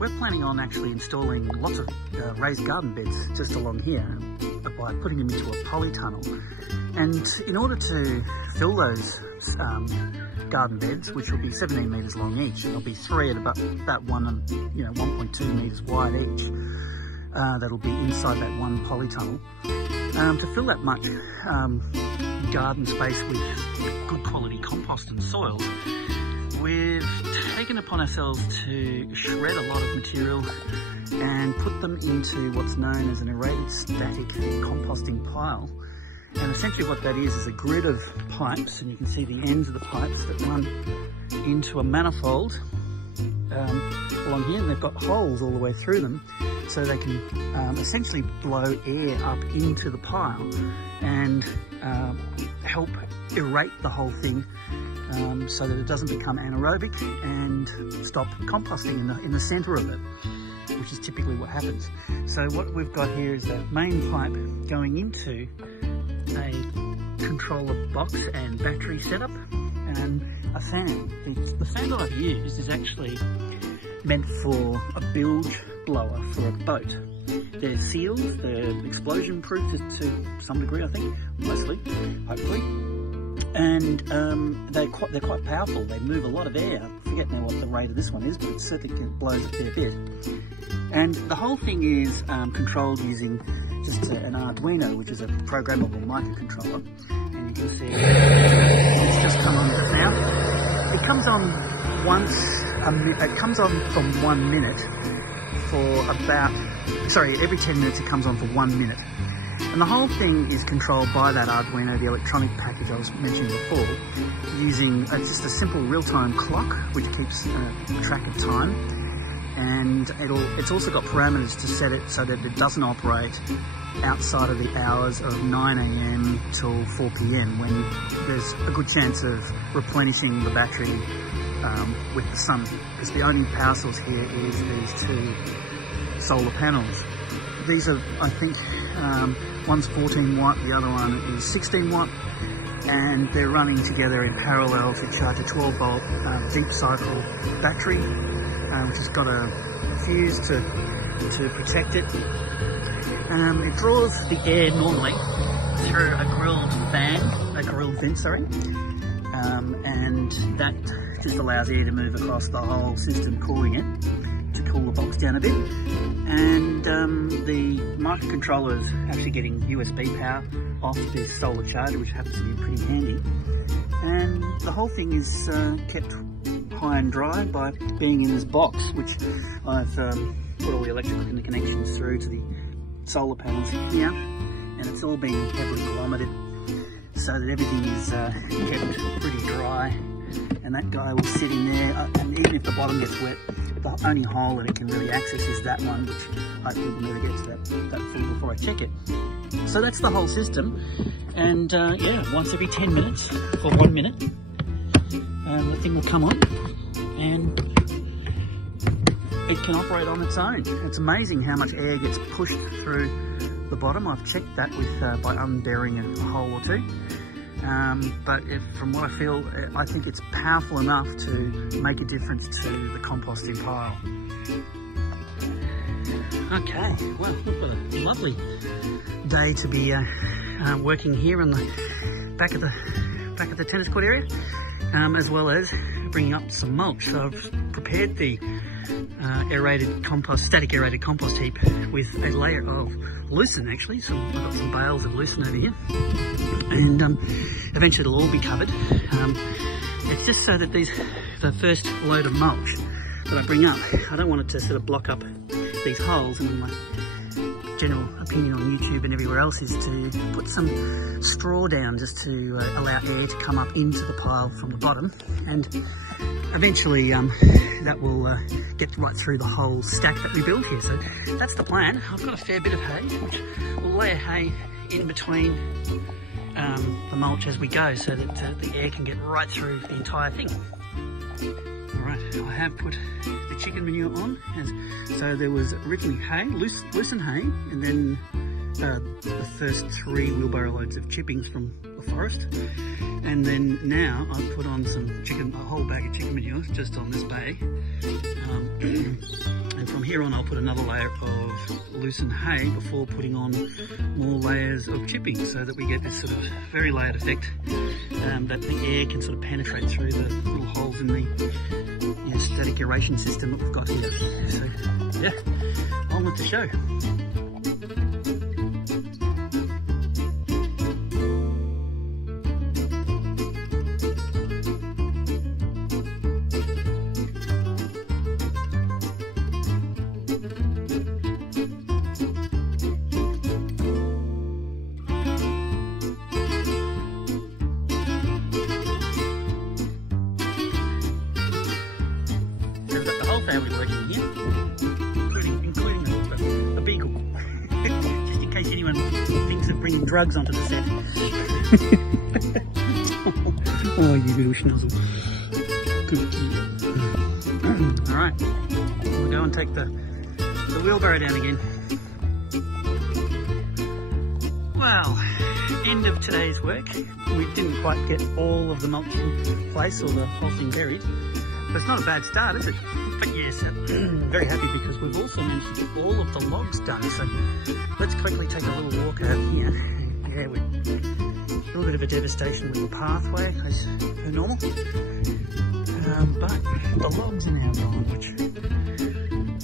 we're planning on actually installing lots of raised garden beds just along here by putting them into a polytunnel. And in order to fill those garden beds, which will be 17 metres long each, and there'll be 3 at about 1.2 metres wide each, that'll be inside that one polytunnel. To fill that much garden space with good quality compost and soil, we've taken upon ourselves to shred a lot of material and put them into what's known as an aerated static composting pile. And essentially what that is a grid of pipes, and you can see the ends of the pipes that run into a manifold along here, and they've got holes all the way through them, so they can essentially blow air up into the pile and help aerate the whole thing so that it doesn't become anaerobic and stop composting in the centre of it, which is typically what happens. So what we've got here is a main pipe going into a controller box and battery setup, and a fan. The fan that I've used is actually meant for a bilge blower for a boat. They're sealed, they're explosion proof to some degree, I think, mostly, hopefully. And they're quite powerful. They move a lot of air. I forget now what the rate of this one is, but it certainly blows a fair bit. And the whole thing is controlled using just an Arduino, which is a programmable microcontroller. And you can see it's just come on just now. It comes on it comes on from 1 minute for every 10 minutes it comes on for 1 minute. And the whole thing is controlled by that Arduino, the electronic package I was mentioning before, using just a simple real-time clock which keeps track of time. And it's also got parameters to set it so that it doesn't operate outside of the hours of 9 AM till 4 PM, when there's a good chance of replenishing the battery with the sun, because the only power source here is these 2 solar panels. These are, I think, one's 14 watt, the other one is 16 watt, and they're running together in parallel to charge a 12 volt deep cycle battery, which has got a fuse to protect it. It draws the air normally through a grilled vent, and that just allows air to move across the whole system, cooling it to cool the box down a bit. And the microcontroller is actually getting USB power off this solar charger, which happens to be pretty handy. And the whole thing is kept high and dry by being in this box, which I've put all the electrical connections through to the solar panels here, and it's all been heavily kilometered so that everything is kept pretty dry. And that guy will sit in there, and even if the bottom gets wet, the only hole that it can really access is that one, which hopefully will never get to that full before I check it. So that's the whole system. And yeah, once every 10 minutes for 1 minute, the thing will come on and it can operate on its own. It's amazing how much air gets pushed through the bottom. I've checked that by unburying a hole or 2. But from what I feel, I think it's powerful enough to make a difference to the composting pile. Okay, well, what a lovely day to be working here on the back of the tennis court area, as well as bringing up some mulch. So I've prepared the static aerated compost heap with a layer of lucerne, actually. So I've got some bales of lucerne over here, and eventually it'll all be covered. It's just so that the first load of mulch that I bring up, I don't want it to sort of block up these holes. And my general opinion on YouTube and everywhere else is to put some straw down just to allow air to come up into the pile from the bottom, and eventually that will get right through the whole stack that we built here. So that's the plan. I've got a fair bit of hay, which we'll lay hay in between the mulch as we go, so that the air can get right through the entire thing. Alright, I have put the chicken manure on, so there was originally hay, lucerne hay, and then the first 3 wheelbarrow loads of chippings from the forest, and then now I've put on a whole bag of chicken manure just on this bay, and from here on I'll put another layer of loosened hay before putting on more layers of chipping, so that we get this sort of very layered effect, that the air can sort of penetrate through the little holes in the static aeration system that we've got here. So yeah, on with the show. Family working here, including a beagle, just in case anyone thinks of bringing drugs onto the set. Oh, you little schnuzzle. Good kid. Alright, we'll go and take the wheelbarrow down again. Well, end of today's work. We didn't quite get all of the mulch in place or the whole thing buried. But it's not a bad start, is it? But yes, I'm very happy because we've also managed to get all of the logs done. So let's quickly take a little walk out here. Yeah, with a little bit of a devastation with the pathway, as per normal. But the logs are now gone, which,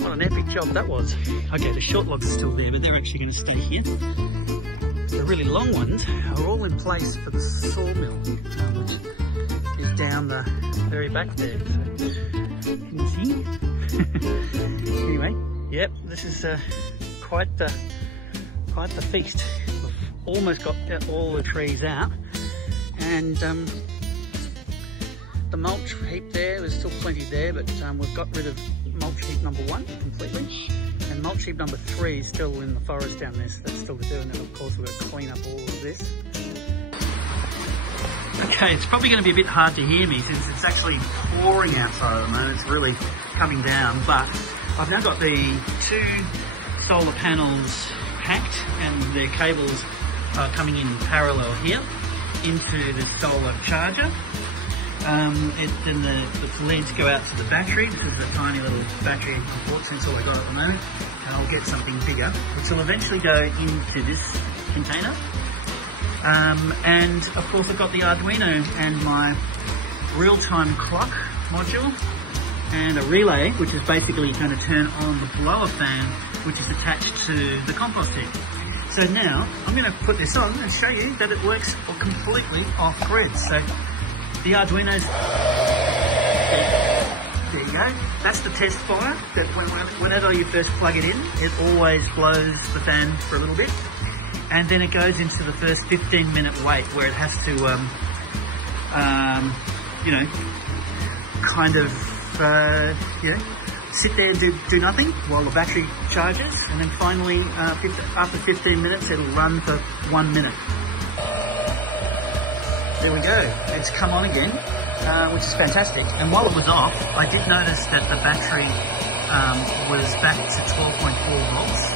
what an epic job that was. Okay, the short logs are still there, but they're actually going to stay here. The really long ones are all in place for the sawmill, which is down the very back there. So you can see. Anyway, yep, this is quite the feast. We've almost got all the trees out, and the mulch heap there's still plenty there, but we've got rid of mulch heap number 1 completely, and mulch heap number 3 is still in the forest down there, so that's still to do. And then of course we've got to clean up all of this. Okay, it's probably going to be a bit hard to hear me since it's actually pouring outside at the moment. It's really coming down, but I've now got the 2 solar panels packed, and their cables are coming in parallel here into the solar charger. Then the leads go out to the battery. This is a tiny little battery port sensor we've got at the moment, and I'll get something bigger, which will eventually go into this container. And of course I've got the Arduino and my real-time clock module and a relay, which is basically going to turn on the blower fan, which is attached to the compost heap. So now I'm going to put this on and show you that it works completely off-grid. So the Arduino's, there you go, that's the test fire, that whenever you first plug it in, it always blows the fan for a little bit. And then it goes into the first 15-minute wait where it has to, you know, kind of, sit there and do nothing while the battery charges. And then finally, after 15 minutes, it'll run for 1 minute. There we go. It's come on again, which is fantastic. And while it was off, I did notice that the battery was back to 12.4 volts.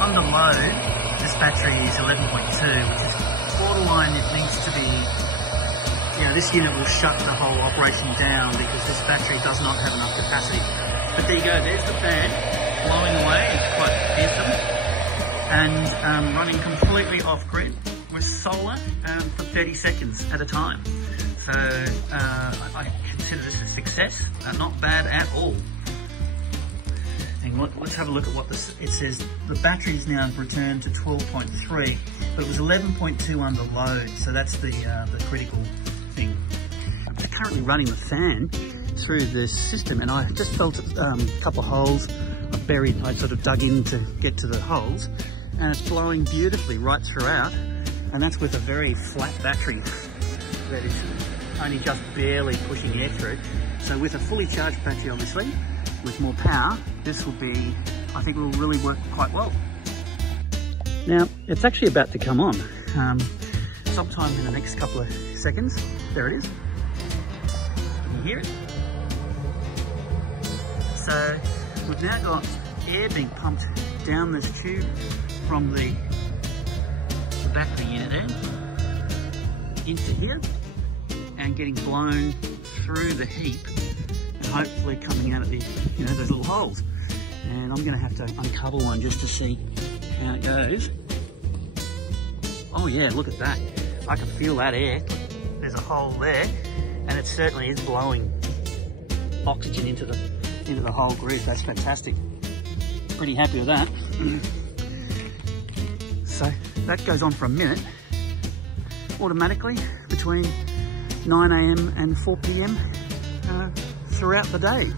Under load, this battery is 11.2, which is borderline. It needs to be, you know, this unit will shut the whole operation down because this battery does not have enough capacity. But there you go, there's the fan blowing away. It's quite fearsome, and running completely off grid with solar for 30 seconds at a time. So I consider this a success, not bad at all. Let's have a look at what this, it says the battery's now returned to 12.3, but it was 11.2 under load, so that's the critical thing. I'm currently running the fan through this system, and I just felt a couple of holes I sort of dug in to get to the holes, and it's blowing beautifully right throughout, and that's with a very flat battery that is only just barely pushing air through. So with a fully charged battery, obviously, with more power, this will be, I think, will really work quite well. Now, it's actually about to come on sometime in the next couple of seconds. There it is. Can you hear it? So we've now got air being pumped down this tube from the back of the unit there into here and getting blown through the heap, and hopefully coming out of the, you know, those little holes. And I'm gonna have to uncover one just to see how it goes. Oh yeah, look at that. I can feel that air. There's a hole there, and it certainly is blowing oxygen into the whole grid. That's fantastic. Pretty happy with that. So that goes on for a minute automatically between 9 AM and 4 PM throughout the day.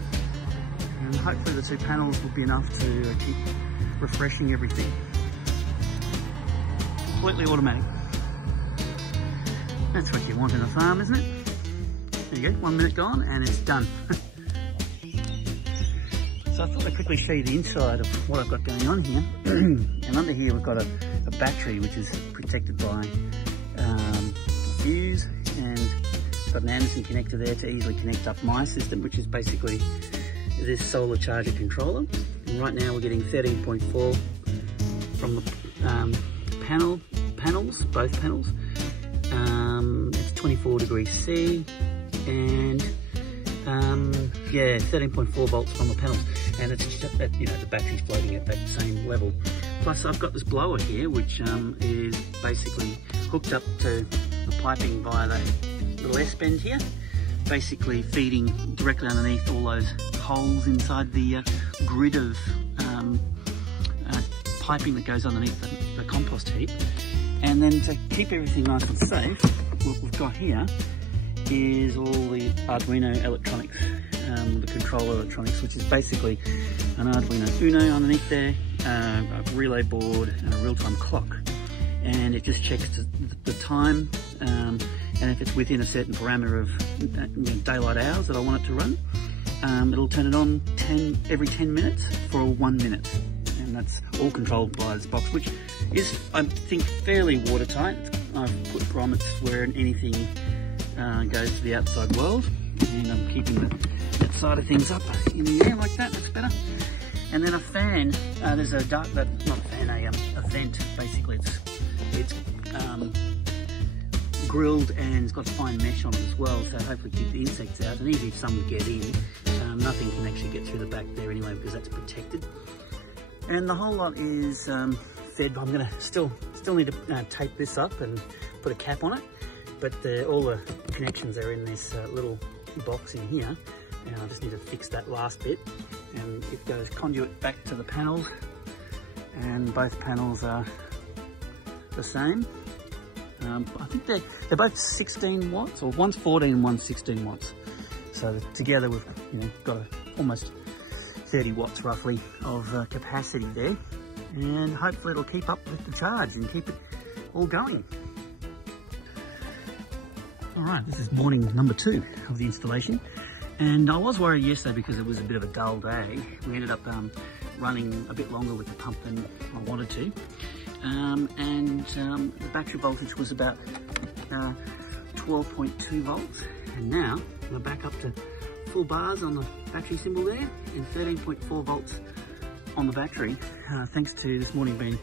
And hopefully the two panels will be enough to keep refreshing everything. Completely automatic. That's what you want in a farm, isn't it? There you go, 1 minute gone and it's done. So I thought I'd quickly show you the inside of what I've got going on here. And under here we've got a battery which is protected by a fuse, and got an Anderson connector there to easily connect up my system, which is basically this solar charger controller. And right now we're getting 13.4 from the panels, both panels. It's 24 degrees C, and yeah, 13.4 volts from the panels, and it's just that, you know, the battery's floating at that same level. Plus I've got this blower here which is basically hooked up to the piping via that little S-bend here, basically feeding directly underneath all those holes inside the grid of piping that goes underneath the compost heap. And then to keep everything nice and safe, what we've got here is all the Arduino electronics, the controller electronics, which is basically an Arduino Uno underneath there, a relay board and a real-time clock. And it just checks the time, and if it's within a certain parameter of daylight hours that I want it to run, it'll turn it on every 10 minutes for 1 minute. And that's all controlled by this box, which is, I think, fairly watertight. I've put grommets where anything goes to the outside world, and I'm keeping that side of things up in the air like that. That's better. And then a fan. There's a not a fan, a vent. Basically, it's grilled and it's got fine mesh on it as well, so hopefully keep the insects out. And even if some get in, nothing can actually get through the back there anyway, because that's protected. And the whole lot is fed. I'm gonna still need to tape this up and put a cap on it, but all the connections are in this little box in here, and I just need to fix that last bit. And it goes conduit back to the panels, and both panels are the same. I think they're both 16 watts, or one's 14 and one's 16 watts. So together we've got almost 30 watts roughly of capacity there, and hopefully it'll keep up with the charge and keep it all going. All right, this is morning number 2 of the installation, and I was worried yesterday because it was a bit of a dull day. We ended up running a bit longer with the pump than I wanted to, and the battery voltage was about 12.2 volts, and now we're back up to full bars on the battery symbol there, and 13.4 volts on the battery, thanks to this morning being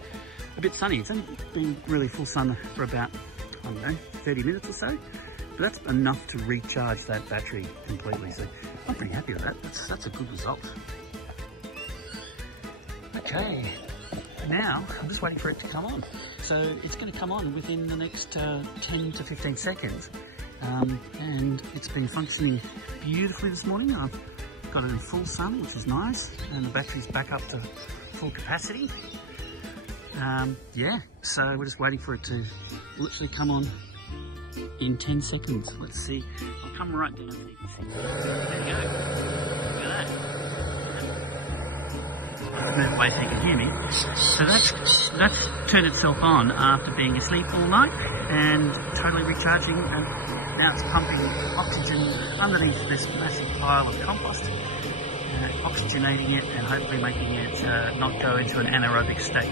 a bit sunny. It's only been really full sun for about, I don't know, 30 minutes or so, but that's enough to recharge that battery completely, so I'm pretty happy with that. That's a good result. Okay, now I'm just waiting for it to come on. So it's going to come on within the next 10 to 15 seconds. And it's been functioning beautifully this morning. I've got it in full sun, which is nice, and the battery's back up to full capacity. Yeah, so we're just waiting for it to literally come on in 10 seconds. Let's see. I'll come right down so you can see. There you go. Look at that. Move away so you can hear me. So that's turned itself on after being asleep all night and totally recharging, and now it's pumping oxygen underneath this massive pile of compost, oxygenating it and hopefully making it not go into an anaerobic state.